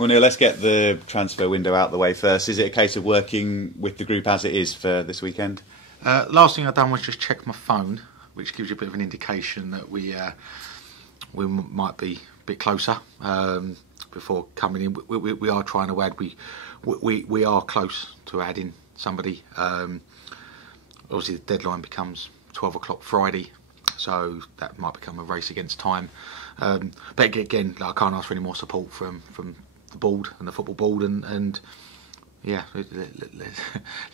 Well, Neil, let's get the transfer window out the way first. Is it a case of working with the group as it is for this weekend? Last thing I've done was just check my phone, which gives you a bit of an indication that we might be a bit closer before coming in. We are trying to add. We are close to adding somebody. Obviously, the deadline becomes 12 o'clock Friday, so that might become a race against time. But again, I can't ask for any more support from the board and the football board, and yeah,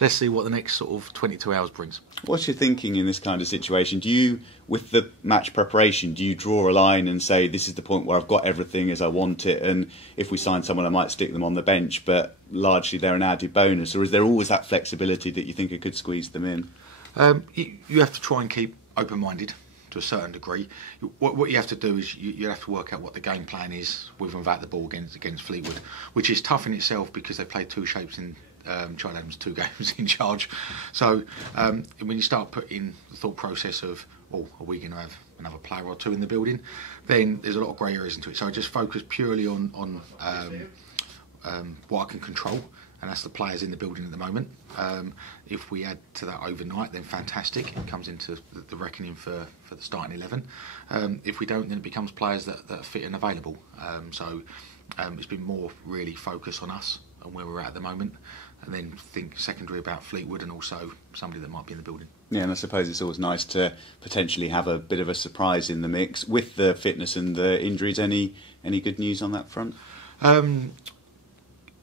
let's see what the next sort of 22 hours brings. What's your thinking in this kind of situation? Do you, with the match preparation, do you draw a line and say this is the point where I've got everything as I want it, and if we sign someone I might stick them on the bench, but largely they're an added bonus, or is there always that flexibility that you think I could squeeze them in? You have to try and keep open-minded to a certain degree. What you have to do is you have to work out what the game plan is with and without the ball against Fleetwood, which is tough in itself because they played two shapes in Charlie Adams, 2 games in charge. So when you start putting the thought process of, are we going to have another player or two in the building, then there's a lot of grey areas into it. So I just focus purely on what I can control, and that's the players in the building at the moment. If we add to that overnight, then fantastic. It comes into the reckoning for the starting 11. If we don't, then it becomes players that are fit and available. So it's been more really focus on us and where we're at the moment, and then think secondary about Fleetwood and also somebody that might be in the building. Yeah, and I suppose it's always nice to potentially have a bit of a surprise in the mix with the fitness and the injuries. Any good news on that front?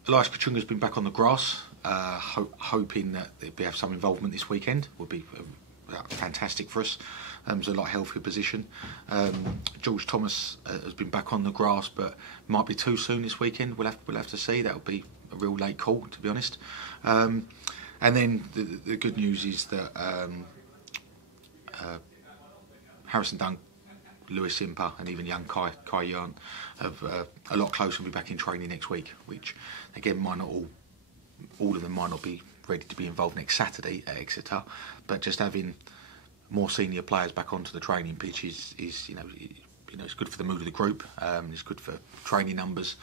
Elias Kachunga's been back on the grass, hoping that we have some involvement this weekend. Would be fantastic for us. It's a lot healthier position. George Thomas has been back on the grass, but might be too soon this weekend. We'll have to see. That would be a real late call, to be honest. And then the good news is that Harrison Dunk, Lewis Simper and even young Kai Yarn have a lot closer and be back in training next week, which again might not all of them might not be ready to be involved next Saturday at Exeter, but just having more senior players back onto the training pitch is it's good for the mood of the group, it's good for training numbers,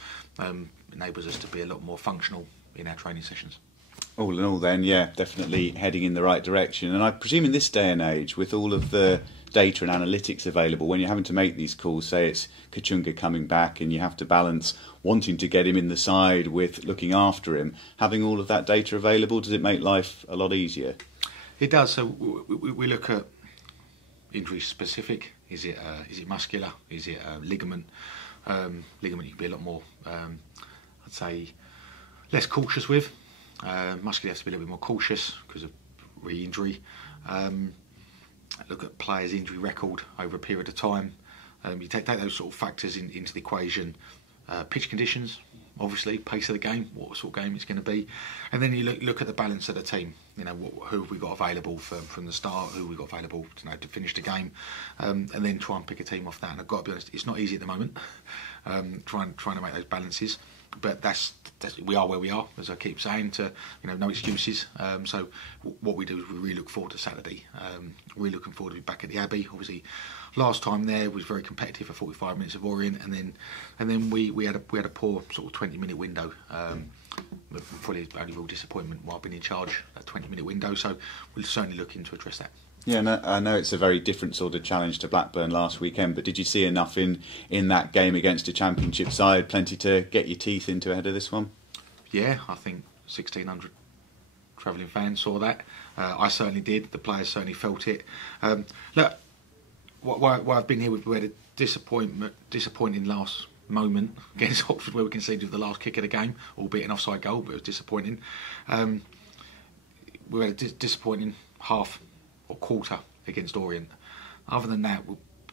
enables us to be a lot more functional in our training sessions. All in all then, yeah, definitely heading in the right direction. And I presume in this day and age, with all of the data and analytics available, when you're having to make these calls, say it's Kachunga coming back and you have to balance wanting to get him in the side with looking after him, having all of that data available, does it make life a lot easier? It does. So we look at injury specific. Is it muscular? Is it ligament? Ligament you can be a lot more, I'd say, less cautious with. Muscular you have to be a little bit more cautious because of re-injury. Look at players' injury record over a period of time. You take those sort of factors into the equation. Pitch conditions, obviously, pace of the game, what sort of game it's going to be, and then you look at the balance of the team. Who have we got available from the start? Who have we got available to finish the game, and then try and pick a team off that. And I've got to be honest, it's not easy at the moment. Trying to make those balances, but that's we are where we are, as I keep saying. No excuses. So what we do is we really look forward to Saturday. Really looking forward to be back at the Abbey. Obviously, last time there was very competitive for 45 minutes of Orient, and then we had a poor sort of 20-minute window. Probably only real disappointment while I've been in charge, that 20-minute window. So we'll certainly look to address that. Yeah, no, I know it's a very different sort of challenge to Blackburn last weekend, but did you see enough in that game against a championship side, plenty to get your teeth into ahead of this one? Yeah, I think 1,600 travelling fans saw that. I certainly did. The players certainly felt it. Look, while I've been here, we had a disappointing last moment against Oxford where we conceded the last kick of the game, albeit an offside goal, but it was disappointing. We had a disappointing half or quarter against Orient. Other than that,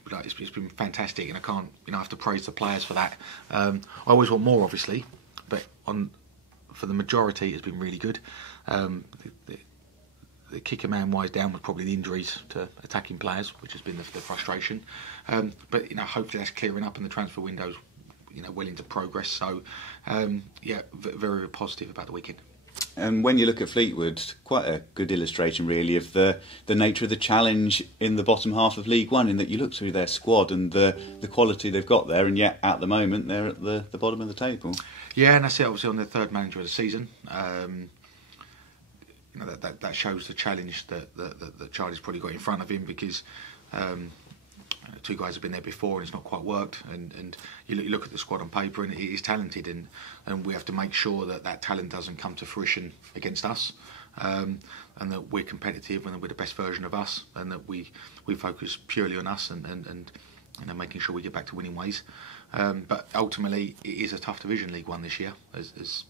it's been fantastic, and I have to praise the players for that. I always want more, obviously, but for the majority, it's been really good. The kicker man wise down was probably the injuries to attacking players, which has been the frustration. But hopefully that's clearing up, and the transfer window's well into progress. So very, very positive about the weekend. And when you look at Fleetwood, quite a good illustration really of the nature of the challenge in the bottom half of League One, in that you look through their squad and the quality they've got there, and yet at the moment they're at the bottom of the table. Yeah, and that's it, obviously on their third manager of the season. That shows the challenge that Charlie's probably got in front of him, because two guys have been there before and it's not quite worked, and you look at the squad on paper and it is talented, and we have to make sure that talent doesn't come to fruition against us, and that we're competitive and that we're the best version of us, and that we focus purely on us and making sure we get back to winning ways. But ultimately it is a tough division, League One this year, as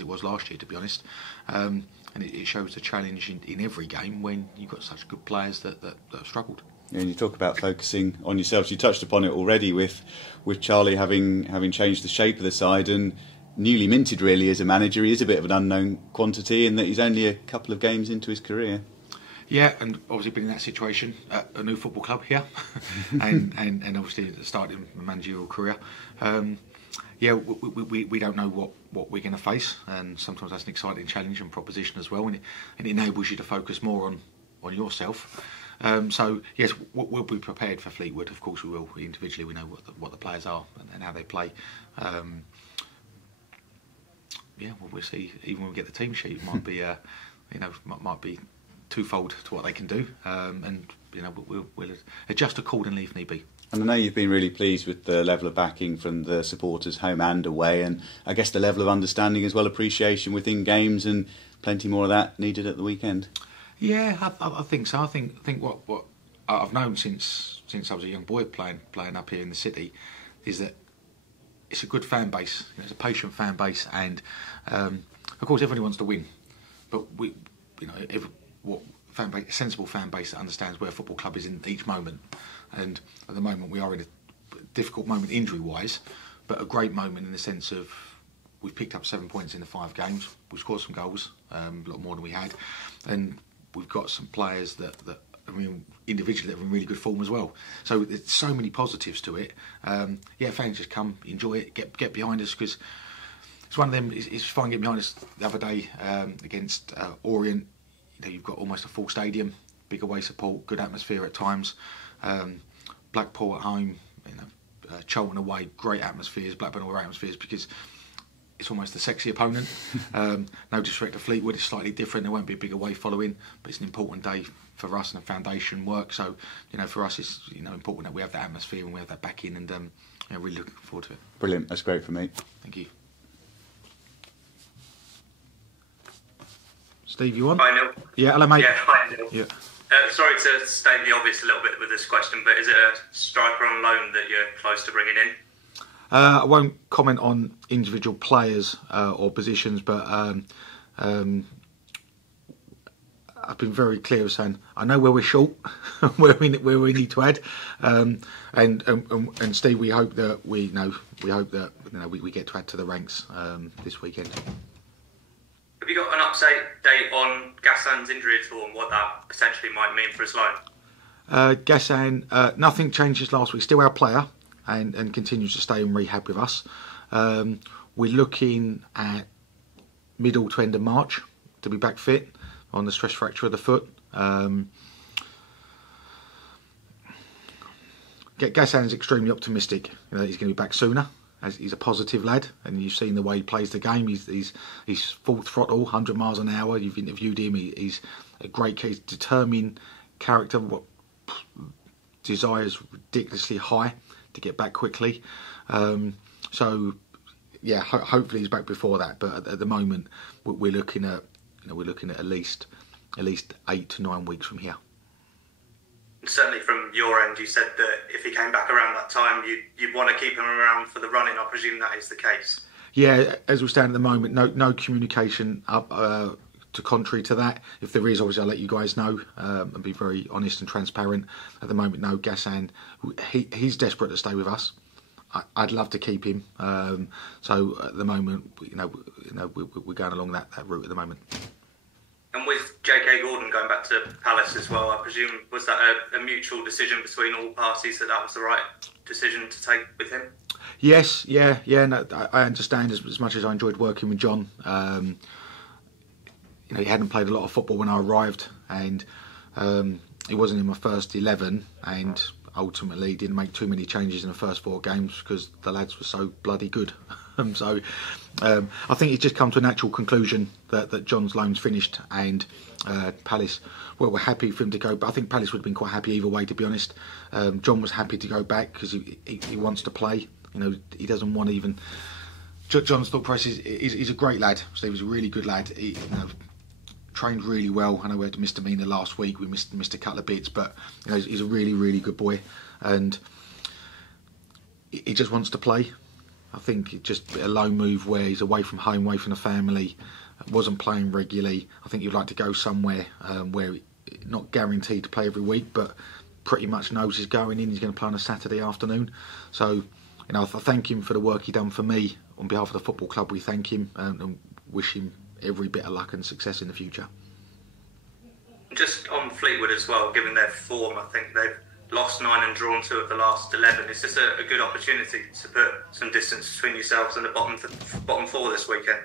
it was last year, to be honest, and it shows the challenge in every game when you've got such good players that have struggled. And you talk about focusing on yourselves. You touched upon it already with Charlie having changed the shape of the side and newly minted really as a manager. He is a bit of an unknown quantity in that he's only a couple of games into his career. Yeah, and obviously been in that situation at a new football club here, and obviously starting a managerial career. We don't know what we're going to face, and sometimes that's an exciting challenge and proposition as well, and it enables you to focus more on yourself. So yes, we'll be prepared for Fleetwood. Of course we will. Individually, we know what the players are and how they play. We'll see. Even when we get the team sheet, it might be might be twofold to what they can do, and we'll adjust accordingly if need be. And I know you've been really pleased with the level of backing from the supporters, home and away, and I guess the level of understanding as well, appreciation within games, and plenty more of that needed at the weekend. Yeah, I think so. I think what I've known since I was a young boy playing up here in the city is that it's a good fan base. It's a patient fan base, and of course everybody wants to win, but a sensible fan base that understands where a football club is in each moment. And at the moment we are in a difficult moment injury-wise, but a great moment in the sense of we've picked up 7 points in the 5 games. We've scored some goals, a lot more than we had, and we've got some players that individually that are in really good form as well. So there's so many positives to it. Fans just come, enjoy it, get behind us, because it's one of them. It's fine getting behind us. The other day against Orient, you've got almost a full stadium, big away support, good atmosphere at times. Blackpool at home, Charlton away, great atmospheres. Blackburn all great atmospheres, because it's almost a sexy opponent. No disrespect to Fleetwood, it's slightly different. There won't be a big away following, but it's an important day for us and the foundation work. So, for us, it's important that we have that atmosphere and we have that backing, and really looking forward to it. Brilliant, that's great for me. Thank you. Steve, you on? Hi, Neil. Yeah, hello, mate. Yeah, hi, Neil. Yeah. Sorry to state the obvious a little bit with this question, but is it a striker on loan that you're close to bringing in? I won't comment on individual players or positions, but I've been very clear of saying I know where we're short, where we need to add, and Steve, we hope that we get to add to the ranks this weekend. Have you got an update on Gassan's injury at all and what that potentially might mean for his loan? Gassan, nothing changes last week. Still our player. And continues to stay in rehab with us. We're looking at middle to end of March to be back fit on the stress fracture of the foot. Gassan is extremely optimistic that he's going to be back sooner, as he's a positive lad, and you've seen the way he plays the game. He's full throttle, 100 miles an hour. You've interviewed him. He's a great case, determined character. What desires ridiculously high to get back quickly. Hopefully he's back before that. But at the moment, we're looking at at least 8 to 9 weeks from here. Certainly from your end, you said that if he came back around that time, you'd want to keep him around for the running. I presume that is the case. Yeah, as we stand at the moment, no communication up. To contrary to that, if there is, obviously I'll let you guys know and be very honest and transparent. At the moment, no, Gassan, he's desperate to stay with us. I'd love to keep him. So at the moment, we're going along that route at the moment. And with J.K. Gordon going back to Palace as well, I presume, was that a mutual decision between all parties that was the right decision to take with him? Yes, yeah. No, I understand as much as I enjoyed working with John. he hadn't played a lot of football when I arrived, and he wasn't in my first 11, and ultimately didn't make too many changes in the first 4 games because the lads were so bloody good. So I think it's just come to a natural conclusion that John's loan's finished, and Palace, well, we're happy for him to go, but I think Palace would have been quite happy either way, to be honest. John was happy to go back because he wants to play. He doesn't want to even... John's thought process, he's a great lad. Steve is a really good lad. He trained really well. I know we had a misdemeanor last week. We missed a couple of bits, but he's a really, really good boy, and he just wants to play. I think it's just a low move where he's away from home, away from the family, wasn't playing regularly. I think he'd like to go somewhere where not guaranteed to play every week, but pretty much knows he's going in. He's going to play on a Saturday afternoon. So, I thank him for the work he done for me. On behalf of the football club, we thank him and wish him every bit of luck and success in the future. Just on Fleetwood as well, given their form, I think they've lost 9 and drawn 2 of the last 11. Is this a good opportunity to put some distance between yourselves and the bottom 4 this weekend?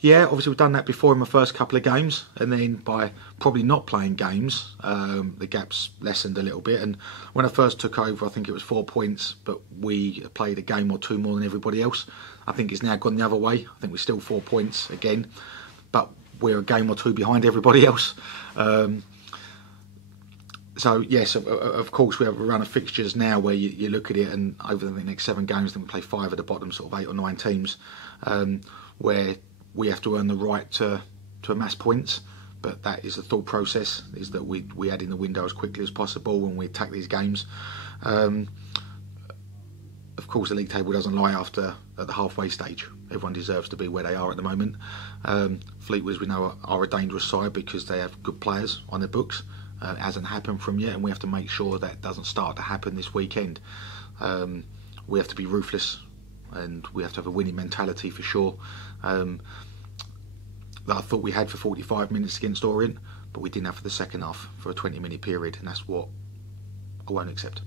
Yeah, obviously we've done that before in the first couple of games, and then by probably not playing games, the gap's lessened a little bit. And when I first took over, I think it was 4 points, but we played a game or 2 more than everybody else. I think it's now gone the other way. I think we're still 4 points again, but we're a game or 2 behind everybody else. So yes, of course we have a run of fixtures now where you look at it, and over the next 7 games, then we play 5 at the bottom, sort of 8 or 9 teams, where we have to earn the right to amass points. But that is the thought process: is that we add in the window as quickly as possible when we attack these games. Of course, the league table doesn't lie at the halfway stage. Everyone deserves to be where they are at the moment. Fleetwood, we know, are a dangerous side because they have good players on their books. It hasn't happened from yet, and we have to make sure that doesn't start to happen this weekend. We have to be ruthless, and we have to have a winning mentality for sure. That I thought we had for 45 minutes against Orient, but we didn't have for the second half for a 20-minute period, and that's what I won't accept.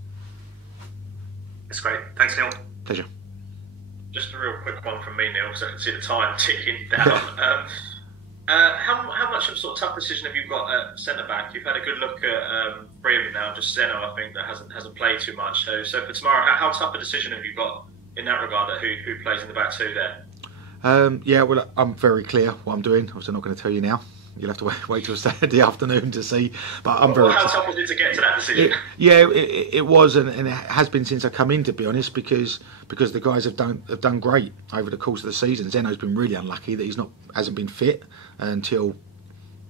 That's great. Thanks, Neil. Pleasure. Just a real quick one from me, Neil, because I can see the time ticking down. How much of a sort of tough decision have you got at centre back? You've had a good look at 3 of them now. Just Zeno, I think, that hasn't played too much. So for tomorrow, how tough a decision have you got in that regard? At who plays in the back 2 there? Yeah, well, I'm very clear what I'm doing. Obviously, I'm not going to tell you now. You'll have to wait till Saturday afternoon to see. But I'm very. How tough was it to get to that decision? It was, and it has been since I come in, to be honest, because the guys have done great over the course of the season. Zeno's been really unlucky that hasn't been fit until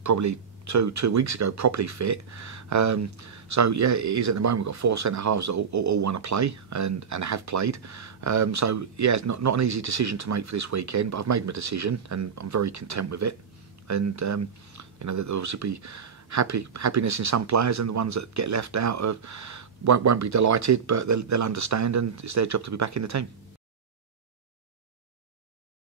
probably two weeks ago, properly fit. So yeah, it is at the moment. We've got 4 centre halves that all want to play and have played. So yeah, it's not an easy decision to make for this weekend, but I've made my decision and I'm very content with it. And there'll obviously be happiness in some players, and the ones that get left out won't be delighted, but they'll understand, and it's their job to be back in the team.